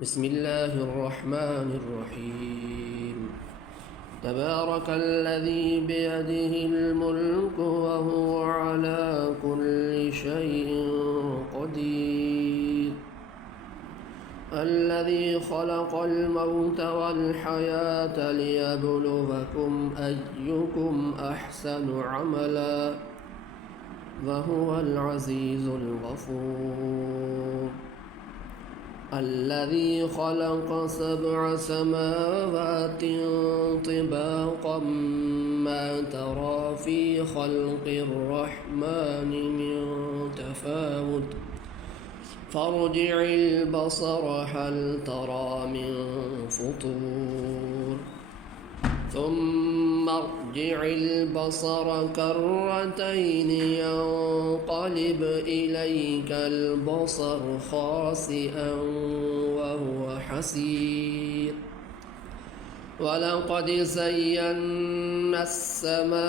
بسم الله الرحمن الرحيم. تبارك الذي بيده الملك وهو على كل شيء قدير. الذي خلق الموت والحياة ليبلوكم أيكم أحسن عملا وهو العزيز الغفور. الذي خلق 7 سماوات طباقا ما ترى في خلق الرحمن من تفاوت فارجع البصر هل ترى من فطور ثم ارجع البصر كرتين ينقلب إليك البصر خاسئا وهو حسير. ولقد زينا السماء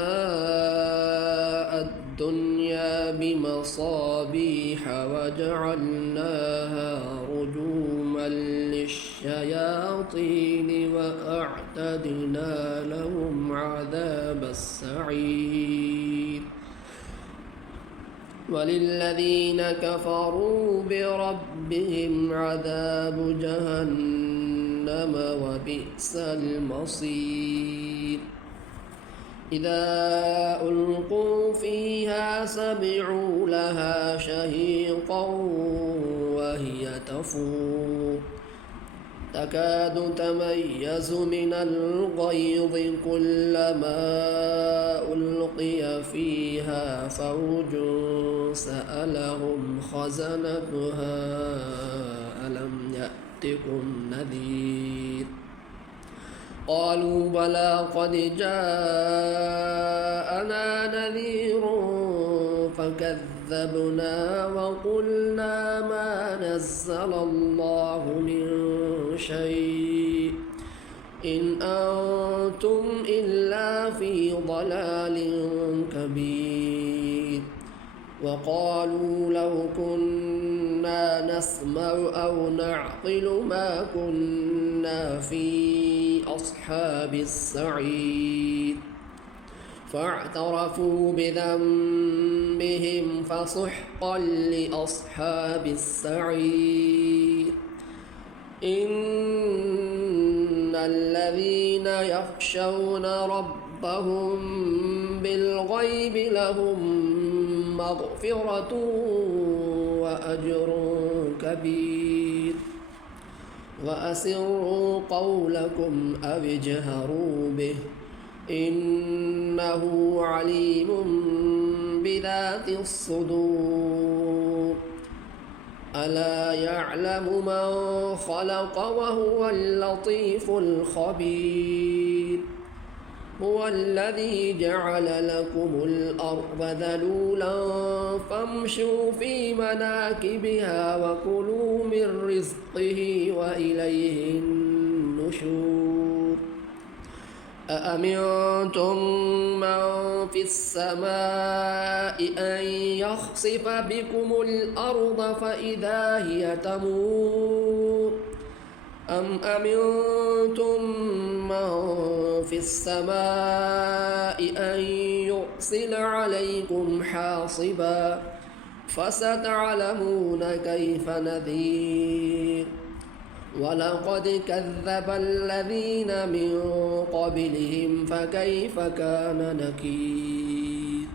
الدنيا بمصابيح وجعلناها رجوما للشياطين وأعتدنا لهم عذاب السعير. وللذين كفروا بربهم عذاب جهنم وبئس المصير. إذا ألقوا فيها سمعوا لها شهيقا وهي تفور تكاد تميز من الغيظ كلما ألقي فيها فوج سألهم خزنتها ألم يأتكم نذير قالوا بلى قد جاءنا نذير فكذبنا وقلنا ما نزل الله من شيء إن أنتم إلا في ضلال كبير. وقالوا لو كنا نسمع أو نعقل ما كنا في أصحاب السعير فاعترفوا بذنبهم فسحقا لأصحاب السعير. إن الذين يخشون ربهم بالغيب لهم مغفرة وأجر كبير. وأسروا قولكم أو اجهروا به إنه عليم بذات الصدور. ألا يعلم من خلق وهو اللطيف الخبير. هو الذي جعل لكم الأرض ذلولا فامشوا في مناكبها وكلوا من رزقه وإليه النشور. أأمنتم من في السماء أن يخسف بكم الأرض فإذا هي تمور أم أمنتم من في السماء أن يرسل عليكم حاصبا فستعلمون كيف نذير. ولقد كذب الذين من قبلهم فكيف كان نكير.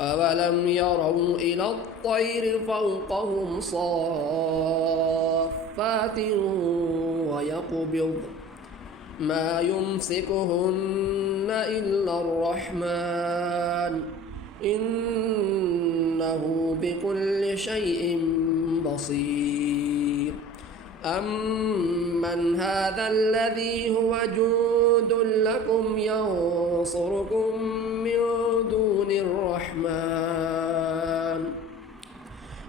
أولم يروا إلى الطير فوقهم صافات ويقبض ما يمسكهن إلا الرحمن إنه بكل شيء بصير. أمن هذا الذي هو جند لكم ينصركم من دون الرحمن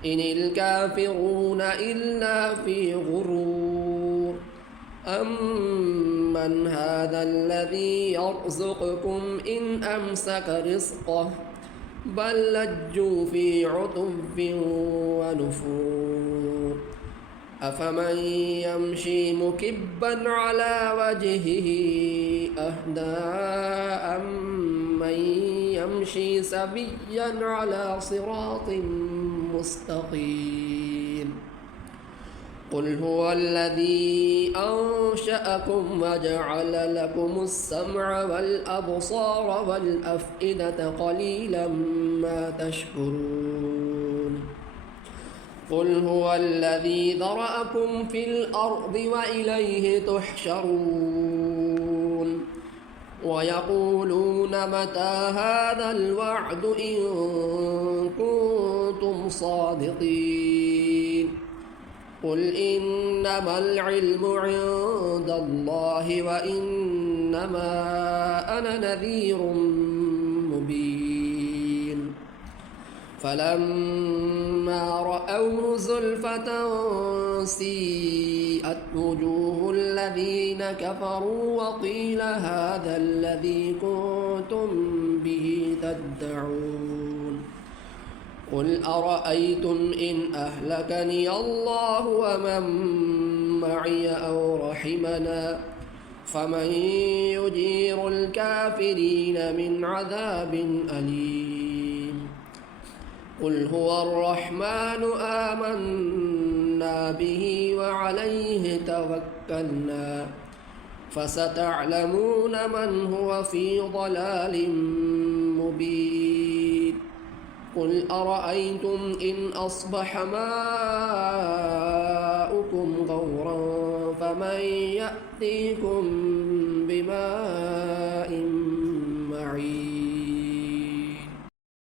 إن الكافرون إلا في غرور. أمن هذا الذي يرزقكم إن أمسك رزقه بل لجوا في عتب ونفور. أفمن يمشي مكبا على وجهه أهدى أمن يمشي سويا على صراط مستقيم قل هو الذي أنشأكم وجعل لكم السمع والأبصار والأفئدة قليلا ما تشكرون قل هو الذي ذرأكم في الأرض وإليه تحشرون ويقولون متى هذا الوعد إن كنتم صادقين قل إنما العلم عند الله وإنما أنا نذير مبين فلما رأوه زلفة سيئت وجوه الذين كفروا وقيل هذا الذي كنتم به تدعون قل أرأيتم إن أهلكني الله ومن معي أو رحمنا فمن يجير الكافرين من عذاب أليم قل هو الرحمن آمنا به وعليه توكلنا فستعلمون من هو في ضلال مبين قل أرأيتم إن أصبح ماؤكم غورا فمن يأتيكم بماء